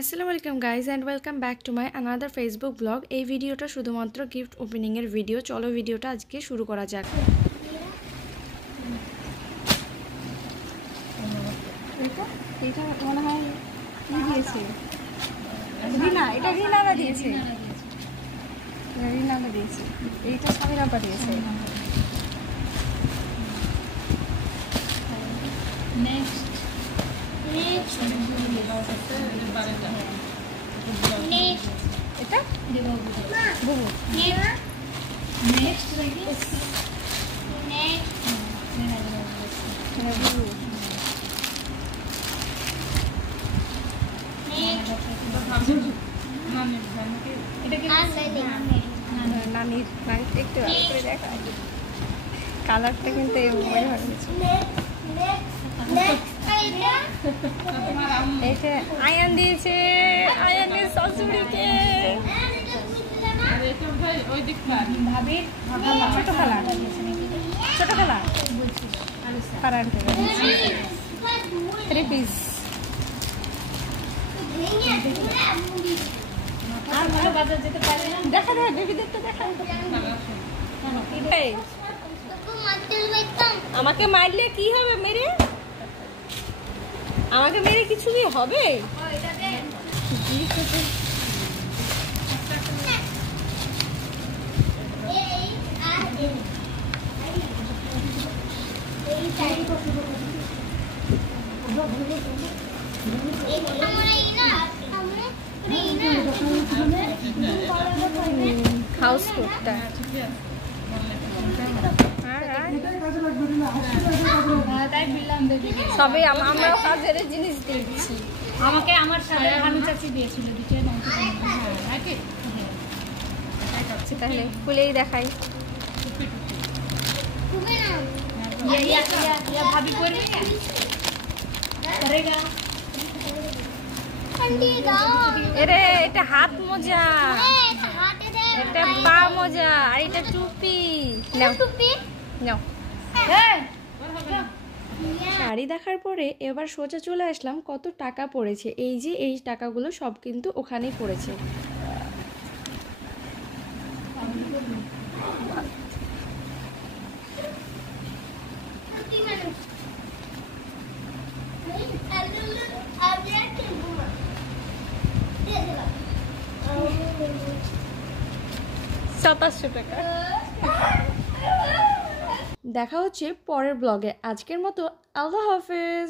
আসসালামু আলাইকুম guys and welcome back to my another Facebook blog. এই ভিডিওটা শুধুমাত্র গিফট ওপেনিংয়ের ভিডিও। চলো ভিডিওটা আজকে শুরু করা যাক। এটা মনে হয় দিয়েছে রিনা, এটা রিনারা দিয়েছে, রিনারা দিয়েছে, এইটা স্বামীর আপা দিয়েছে। এটা বুবু নানির একটু দেখা কালারটা কিন্তু এটা আয়ান দিয়েছে, আয়ানের শাশুড়িকে। ছোট খালা, ছোট খালা কারান্টে 3 পিস। দেখা দেখা বেবিদের তো দেখা। আমাকে মারলে কি হবে? মেরে আমাকে মেরে কিছু কি হবে? হাউস কোটটা সবই আমরাও কাজের জিনিস দিচ্ছি। আমাকে আমার সাথে হানু চাচি দিয়েছিল তাহলে খুলেই দেখাই। ভাবি করবে এরে এটা হাত মোজা, এটা পা মোজা, আর এটা টুপি। নাও নাও। শাড়ি দেখার পরে এবার সোজা চলে আসলাম কত টাকা পড়েছে। এই যে এই টাকাগুলো সব কিন্তু ওখানেই পড়েছে। দেখা হচ্ছে পরের ব্লগে। আজকের মতো আল্লাহ হাফেজ।